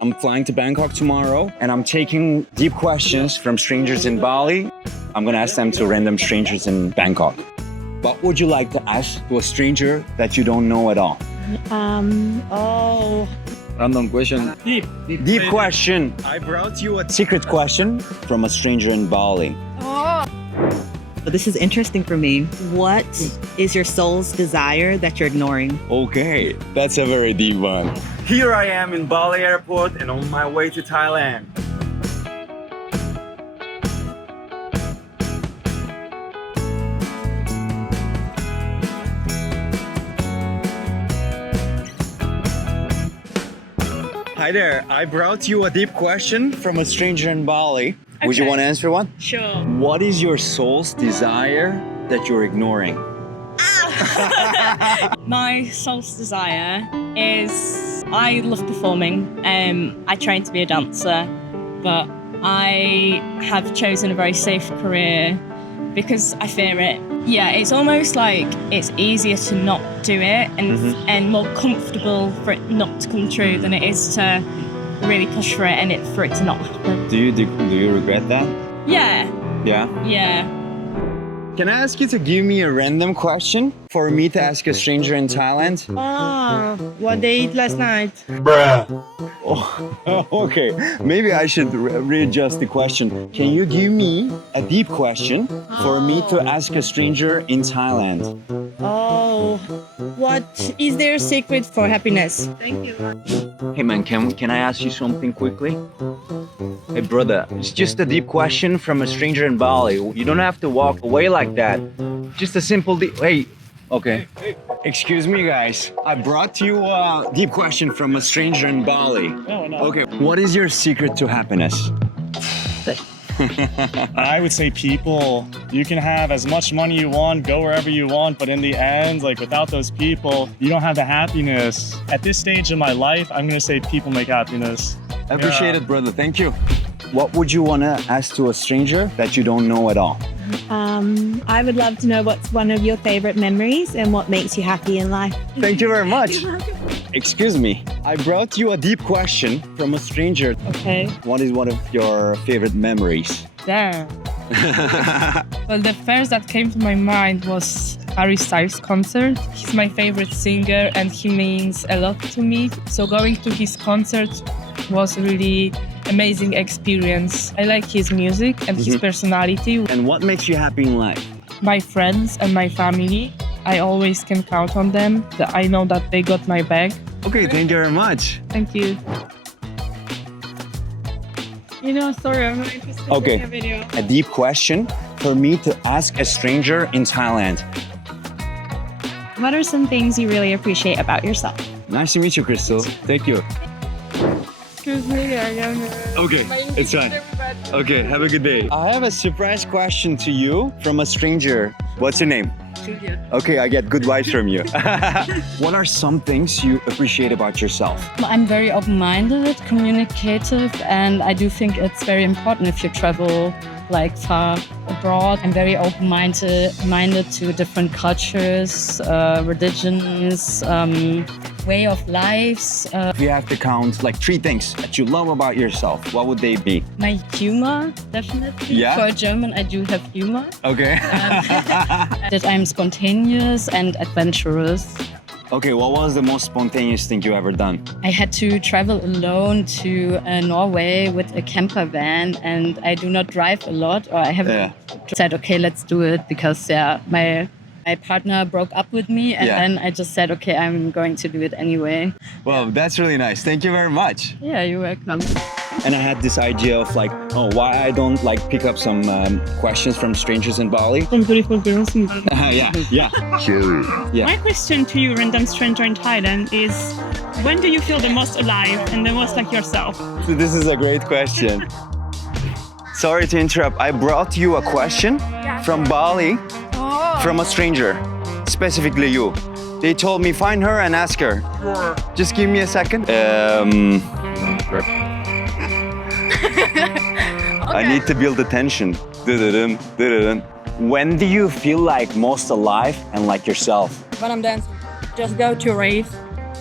I'm flying to Bangkok tomorrow and I'm taking deep questions from strangers in Bali. I'm gonna ask them to random strangers in Bangkok. What would you like to ask to a stranger that you don't know at all? Random question. Deep question. I brought you a secret question from a stranger in Bali. This is interesting for me. What is your soul's desire that you're ignoring? Okay, that's a very deep one. Here I am in Bali airport and on my way to Thailand. Hi there, I brought you a deep question from a stranger in Bali. Would you want to answer one? Sure. What is your soul's desire that you're ignoring? My soul's desire is I love performing. I train to be a dancer, but I have chosen a very safe career because I fear it. Yeah, it's almost like it's easier to not do it and more comfortable for it not to come true than it is to really push for it and for it to not happen. Do you regret that? Yeah. Yeah? Yeah. Can I ask you to give me a random question for me to ask a stranger in Thailand? What they eat last night? Oh, okay, maybe I should readjust the question. Can you give me a deep question for me to ask a stranger in Thailand? What is their secret for happiness? Thank you. Hey man, can I ask you something quickly? Hey brother, it's just a deep question from a stranger in Bali. You don't have to walk away like that. Just a simple Hey, okay. Excuse me guys, I brought you a deep question from a stranger in Bali. Okay, what is your secret to happiness? I would say people. You can have as much money you want, go wherever you want, but in the end, like without those people, you don't have the happiness. At this stage in my life, I'm gonna say people make happiness. I appreciate it, brother. Thank you. What would you want to ask to a stranger that you don't know at all? I would love to know what's one of your favorite memories and what makes you happy in life. Thank you very much. Excuse me, I brought you a deep question from a stranger. Okay. What is one of your favorite memories? Damn. Well, the first that came to my mind was Harry Styles' concert. He's my favorite singer and he means a lot to me. So going to his concert was really amazing experience. I like his music and his personality. And what makes you happy in life? My friends and my family, I always can count on them. I know that they got my back. Okay, thank you very much. Thank you. Sorry, I'm not interested Okay, in a video. a deep question for me to ask a stranger in Thailand. What are some things you really appreciate about yourself? Nice to meet you, Crystal. Thank you. Excuse me, I don't know. Okay, it's fine. Okay, have a good day. I have a surprise question to you from a stranger. What's your name? Julia. Okay, I get good vibes from you. What are some things you appreciate about yourself? I'm very open-minded, communicative, and I do think it's very important if you travel like far abroad. I'm very open-minded to different cultures, religions, way of lives. If you have to count like 3 things that you love about yourself, what would they be? My humor, definitely. Yeah? For a German, I do have humor. Okay. That I'm spontaneous and adventurous. Okay, what was the most spontaneous thing you ever done? I had to travel alone to Norway with a camper van, and I do not drive a lot, or I haven't said, okay, let's do it, because my partner broke up with me, and then I just said, okay, I'm going to do it anyway. Well, that's really nice. Thank you very much. Yeah, you're welcome. And I had this idea of like, why I don't like pick up some questions from strangers in Bali. Some beautiful girls. Yeah. Sorry. Yeah. My question to you, random stranger in Thailand, is when do you feel the most alive and the most like yourself? So this is a great question. Sorry to interrupt. I brought you a question from Bali from a stranger, specifically you. They told me find her and ask her. Just give me a second. I need to build the tension. When do you feel like most alive and like yourself? When I'm dancing, just go to a rave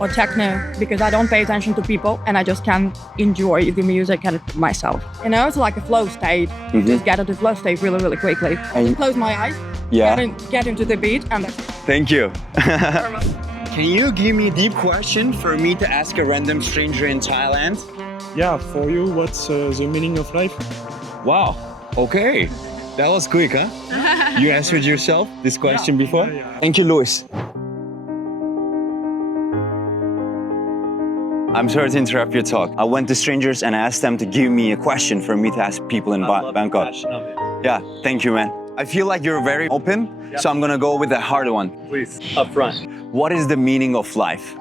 or techno because I don't pay attention to people and I just can enjoy the music and myself. You know, it's like a flow state. Just get into flow state really, really quickly. And- Close my eyes, get into the beat, and that's it. Thank you. Can you give me a deep question for me to ask a random stranger in Thailand? Yeah, for you, what's the meaning of life? Wow. Okay. That was quick, huh? You answered yourself this question before? Thank you, Louis. I'm sorry to interrupt your talk. I went to strangers and asked them to give me a question for me to ask people in Bangkok. Yeah, thank you, man. I feel like you're very open, so I'm gonna go with the hard one. Please, up front. What is the meaning of life?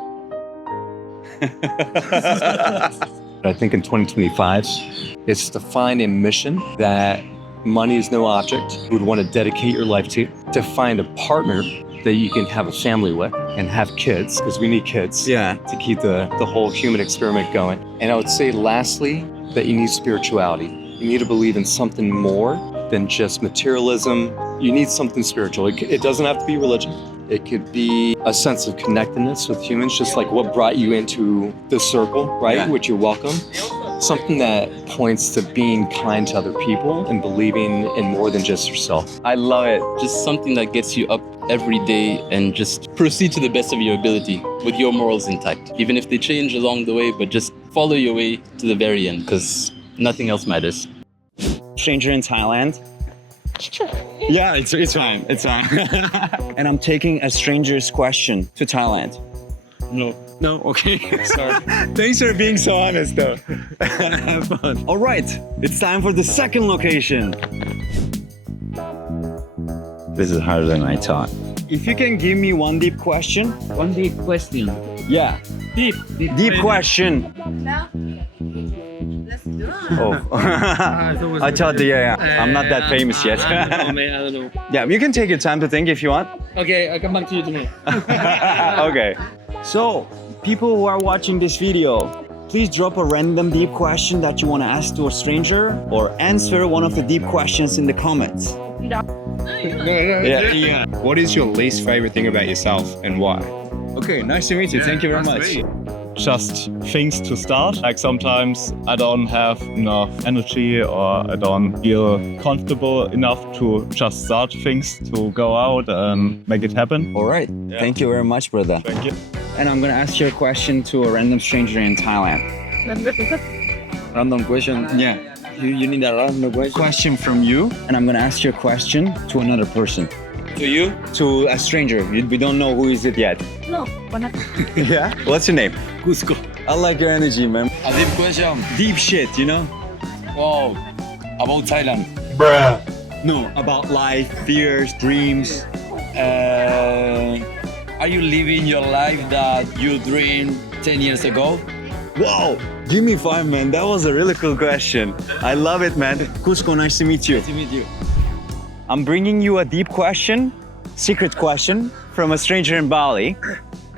I think in 2025, it's to find a mission that money is no object you would want to dedicate your life to find a partner that you can have a family with and have kids, because we need kids to keep the whole human experiment going. And I would say lastly, that you need spirituality. You need to believe in something more than just materialism. You need something spiritual. It doesn't have to be religion. It could be a sense of connectedness with humans, just like what brought you into this circle, right? Which you're welcome. Something that points to being kind to other people and believing in more than just yourself. I love it. Just something that gets you up every day and just proceed to the best of your ability with your morals intact. Even if they change along the way, but just follow your way to the very end, because nothing else matters. Stranger in Thailand. Yeah, it's fine. It's fine. And I'm taking a stranger's question to Thailand. No. No? Okay. Sorry. Thanks for being so honest, though. Have fun. All right, it's time for the second location. This is harder than I thought. If you can give me one deep question. One deep question. Yeah. Deep. Deep question. Oh. I thought, I'm not that famous yet. I don't know, man. I don't know. Yeah, you can take your time to think if you want. Okay, I'll come back to you tomorrow. Okay. So, people who are watching this video, please drop a random deep question that you want to ask to a stranger or answer one of the deep questions in the comments. Yeah. What is your least favorite thing about yourself and why? Okay, nice to meet you. Thank you very much. Just things to start. Like sometimes I don't have enough energy or I don't feel comfortable enough to just start things to go out and make it happen. All right. Thank you very much, brother. Thank you. And I'm going to ask you a question to a random stranger in Thailand. Random question. Yeah. You need a random question. Question from you, and I'm going to ask you a question to another person. To you? To a stranger. We don't know who is it yet. No, Yeah? What's your name? Cusco. I like your energy, man. A deep question. Deep shit, you know? Wow. About Thailand. No, about life, fears, dreams. Are you living your life that you dreamed 10 years ago? Wow! Give me 5, man. That was a really cool question. I love it, man. Cusco, nice to meet you. Nice to meet you. I'm bringing you a deep question, secret question from a stranger in Bali.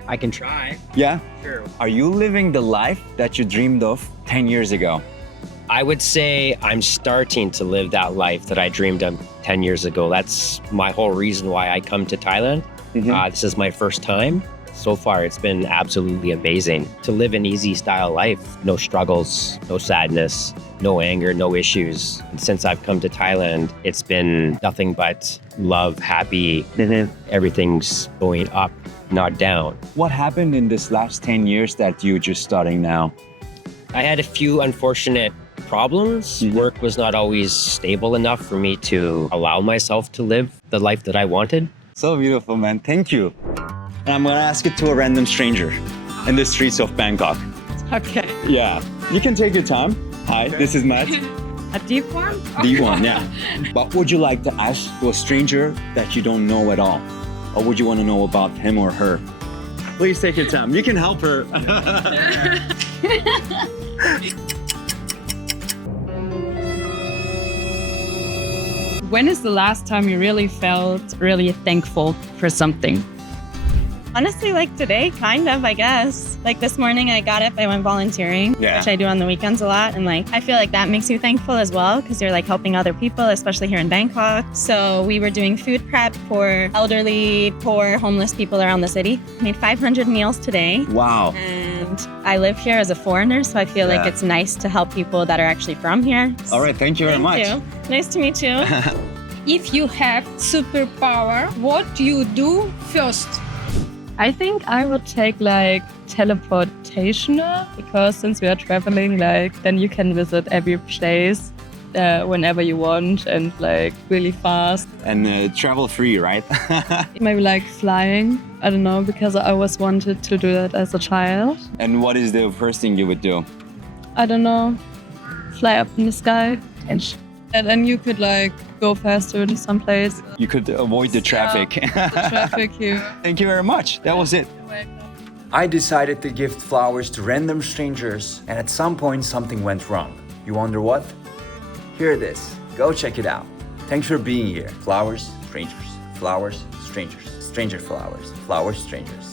I can try. Yeah? Sure. Are you living the life that you dreamed of 10 years ago? I would say I'm starting to live that life that I dreamed of 10 years ago. That's my whole reason why I come to Thailand. This is my first time. So far, it's been absolutely amazing to live an easy style life. No struggles, no sadness, no anger, no issues. And since I've come to Thailand, it's been nothing but love, happy. Everything's going up, not down. What happened in this last 10 years that you're just starting now? I had a few unfortunate problems. Work was not always stable enough for me to allow myself to live the life that I wanted. So beautiful, man. Thank you. And I'm gonna ask it to a random stranger in the streets of Bangkok. Okay. Yeah. You can take your time. Hi, this is Matt. A deep one? Deep one, yeah. But would you like to ask to a stranger that you don't know at all? Or would you want to know about him or her? Please take your time. You can help her. When is the last time you really felt really thankful for something? Honestly, like today, kind of, I guess. Like this morning I got up, I went volunteering, Yeah. which I do on the weekends a lot. And like, I feel like that makes you thankful as well because you're like helping other people, especially here in Bangkok. So we were doing food prep for elderly, poor, homeless people around the city. Made 500 meals today. Wow. And I live here as a foreigner, so I feel like it's nice to help people that are actually from here. All right, thank you very much. Thank you. Nice to meet you. If you have superpower, what do you do first? I think I would take like teleportation because since we are traveling, like then you can visit every place whenever you want and like really fast. And travel free, right? Maybe like flying. I don't know because I always wanted to do that as a child. And what is the first thing you would do? I don't know. Fly up in the sky. And then you could like go faster to some place. You could avoid the traffic. The traffic here. Thank you very much. That was it. I decided to gift flowers to random strangers, and at some point something went wrong. You wonder what? Here it is. Go check it out. Thanks for being here. Flowers, strangers. Flowers, strangers. Stranger flowers. Flowers, strangers.